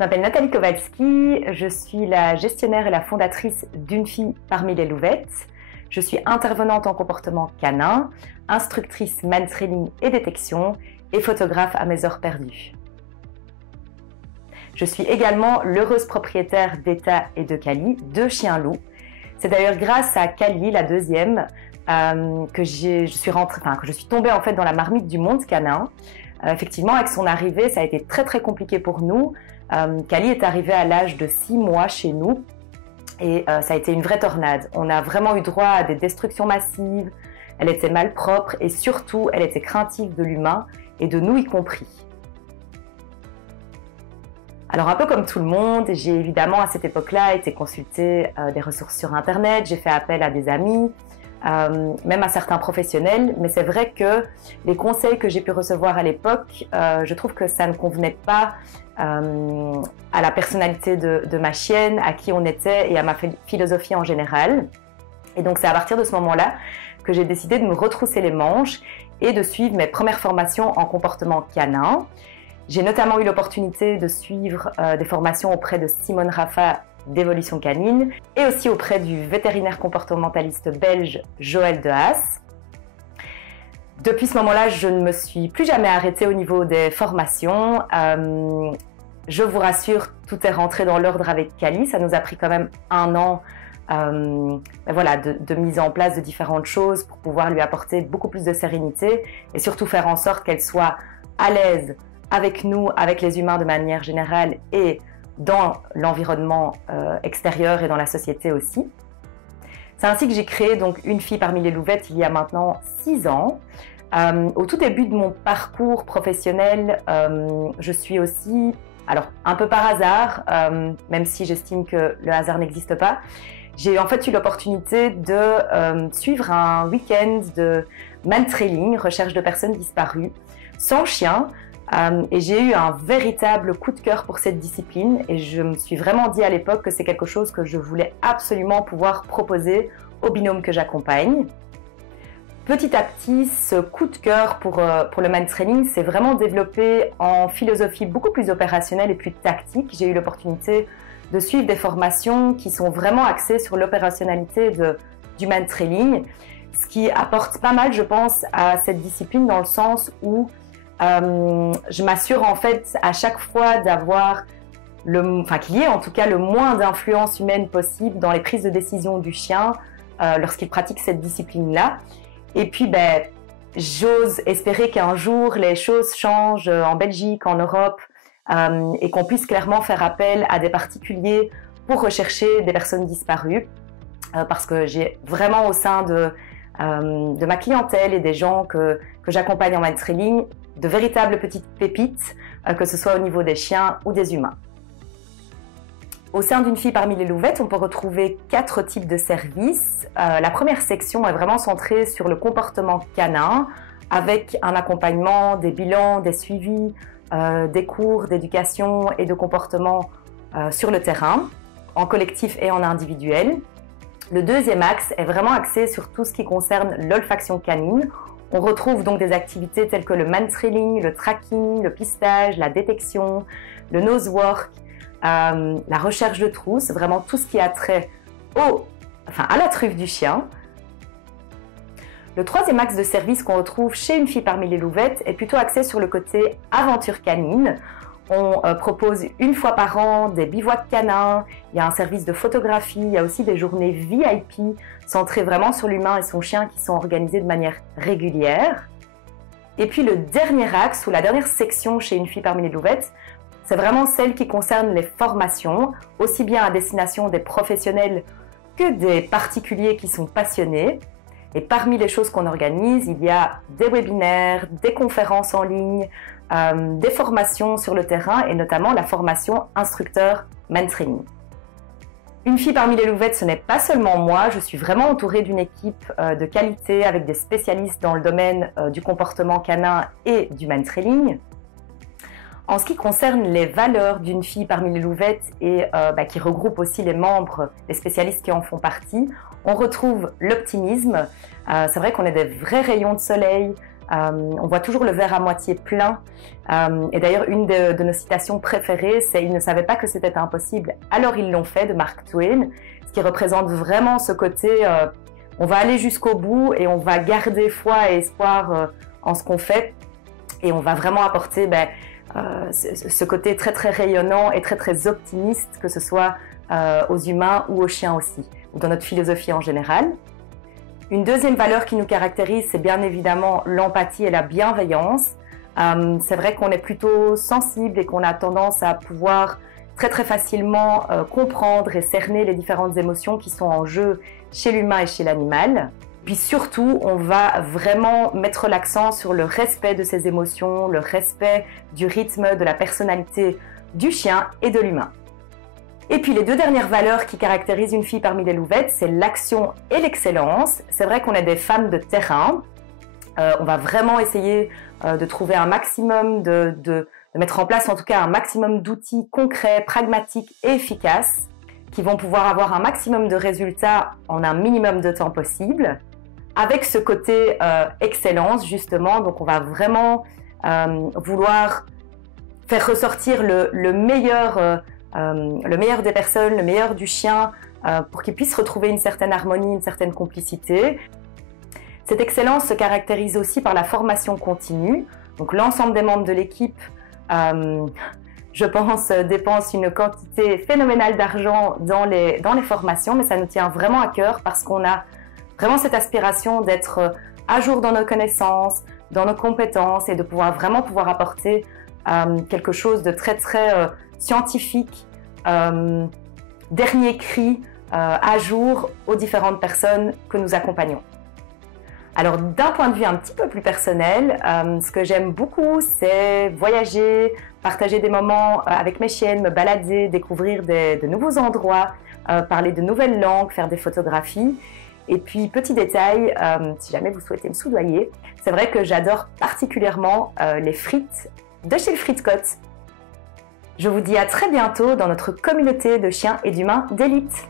Je m'appelle Nathalie Kowalski, je suis la gestionnaire et la fondatrice d'Une fille parmi les louvettes. Je suis intervenante en comportement canin, instructrice mantrailing et détection et photographe à mes heures perdues. Je suis également l'heureuse propriétaire d'Eta et de Kali, deux chiens loups. C'est d'ailleurs grâce à Kali, la deuxième, que je suis tombée en fait dans la marmite du monde canin. Effectivement, avec son arrivée, ça a été très compliqué pour nous. Kali est arrivée à l'âge de 6 mois chez nous et ça a été une vraie tornade. On a vraiment eu droit à des destructions massives, elle était malpropre et surtout, elle était craintive de l'humain et de nous y compris. Alors un peu comme tout le monde, j'ai évidemment à cette époque-là été consulter des ressources sur internet, j'ai fait appel à des amis, même à certains professionnels, mais c'est vrai que les conseils que j'ai pu recevoir à l'époque, je trouve que ça ne convenait pas à la personnalité de ma chienne, à qui on était et à ma philosophie en général. Et donc c'est à partir de ce moment-là que j'ai décidé de me retrousser les manches et de suivre mes premières formations en comportement canin. J'ai notamment eu l'opportunité de suivre des formations auprès de Simone Raffa d'évolution canine et aussi auprès du vétérinaire comportementaliste belge Joël Dehaas. Depuis ce moment-là, je ne me suis plus jamais arrêtée au niveau des formations. Je vous rassure, tout est rentré dans l'ordre avec Kali. Ça nous a pris quand même 1 an de mise en place de différentes choses pour pouvoir lui apporter beaucoup plus de sérénité et surtout faire en sorte qu'elle soit à l'aise avec nous, avec les humains de manière générale et dans l'environnement extérieur et dans la société aussi. C'est ainsi que j'ai créé donc Une fille parmi les louvettes il y a maintenant 6 ans. Au tout début de mon parcours professionnel, je suis aussi, alors un peu par hasard, même si j'estime que le hasard n'existe pas, j'ai en fait eu l'opportunité de suivre un week-end de mantrailing, recherche de personnes disparues, sans chien. Et j'ai eu un véritable coup de cœur pour cette discipline et je me suis vraiment dit à l'époque que c'est quelque chose que je voulais absolument pouvoir proposer au binôme que j'accompagne. Petit à petit, ce coup de cœur pour le mantrailing s'est vraiment développé en philosophie beaucoup plus opérationnelle et plus tactique. J'ai eu l'opportunité de suivre des formations qui sont vraiment axées sur l'opérationnalité du mantrailing, ce qui apporte pas mal, je pense, à cette discipline dans le sens où je m'assure en fait à chaque fois d'avoir qu'il y ait en tout cas le moins d'influence humaine possible dans les prises de décision du chien lorsqu'il pratique cette discipline-là. Et puis j'ose espérer qu'un jour les choses changent en Belgique, en Europe et qu'on puisse clairement faire appel à des particuliers pour rechercher des personnes disparues parce que j'ai vraiment au sein de ma clientèle et des gens que j'accompagne en mantrailing de véritables petites pépites, que ce soit au niveau des chiens ou des humains. Au sein d'Une fille parmi les louvettes, on peut retrouver 4 types de services. La première section est vraiment centrée sur le comportement canin, avec un accompagnement, des bilans, des suivis, des cours d'éducation et de comportement sur le terrain, en collectif et en individuel. Le deuxième axe est vraiment axé sur tout ce qui concerne l'olfaction canine. On retrouve donc des activités telles que le mantrailing, le tracking, le pistage, la détection, le nose work, la recherche de trousses, vraiment tout ce qui a trait à la truffe du chien. Le troisième axe de service qu'on retrouve chez Une fille parmi les louvettes est plutôt axé sur le côté aventure canine. On propose 1 fois par an des bivouacs canins, il y a un service de photographie, il y a aussi des journées VIP centrées vraiment sur l'humain et son chien qui sont organisées de manière régulière. Et puis le dernier axe ou la dernière section chez Une fille parmi les louvettes, c'est vraiment celle qui concerne les formations, aussi bien à destination des professionnels que des particuliers qui sont passionnés. Et parmi les choses qu'on organise, il y a des webinaires, des conférences en ligne, des formations sur le terrain et notamment la formation instructeur mantrailing. Une fille parmi les louvettes, ce n'est pas seulement moi, je suis vraiment entourée d'une équipe de qualité avec des spécialistes dans le domaine du comportement canin et du mantrailing. En ce qui concerne les valeurs d'Une fille parmi les louvettes et qui regroupe aussi les membres, les spécialistes qui en font partie, on retrouve l'optimisme. C'est vrai qu'on est des vrais rayons de soleil, On voit toujours le verre à moitié plein. Et d'ailleurs, une de nos citations préférées, c'est « Ils ne savaient pas que c'était impossible, alors ils l'ont fait » de Mark Twain, ce qui représente vraiment ce côté on va aller jusqu'au bout et on va garder foi et espoir en ce qu'on fait. Et on va vraiment apporter ce côté très très rayonnant et très très optimiste, que ce soit aux humains ou aux chiens aussi, ou dans notre philosophie en général. Une deuxième valeur qui nous caractérise, c'est bien évidemment l'empathie et la bienveillance. C'est vrai qu'on est plutôt sensible et qu'on a tendance à pouvoir très très facilement comprendre et cerner les différentes émotions qui sont en jeu chez l'humain et chez l'animal. Puis surtout, on va vraiment mettre l'accent sur le respect de ces émotions, le respect du rythme, de la personnalité du chien et de l'humain. Et puis les deux dernières valeurs qui caractérisent une fille parmi les louvettes, c'est l'action et l'excellence. C'est vrai qu'on est des femmes de terrain. On va vraiment essayer de trouver un maximum, de mettre en place en tout cas un maximum d'outils concrets, pragmatiques et efficaces qui vont pouvoir avoir un maximum de résultats en un minimum de temps possible. Avec ce côté excellence justement, donc on va vraiment vouloir faire ressortir le meilleur des personnes, le meilleur du chien pour qu'il puisse retrouver une certaine harmonie, une certaine complicité. Cette excellence se caractérise aussi par la formation continue. Donc l'ensemble des membres de l'équipe, je pense, dépense une quantité phénoménale d'argent dans les formations, mais ça nous tient vraiment à cœur parce qu'on a vraiment cette aspiration d'être à jour dans nos connaissances, dans nos compétences et de vraiment pouvoir apporter quelque chose de très très scientifique, dernier cri, à jour aux différentes personnes que nous accompagnons. Alors d'un point de vue un petit peu plus personnel, ce que j'aime beaucoup, c'est voyager, partager des moments avec mes chiennes, me balader, découvrir de nouveaux endroits, parler de nouvelles langues, faire des photographies. Et puis, petit détail, si jamais vous souhaitez me soudoyer, c'est vrai que j'adore particulièrement les frites de chez le Frites-Côte. Je vous dis à très bientôt dans notre communauté de chiens et d'humains d'élite.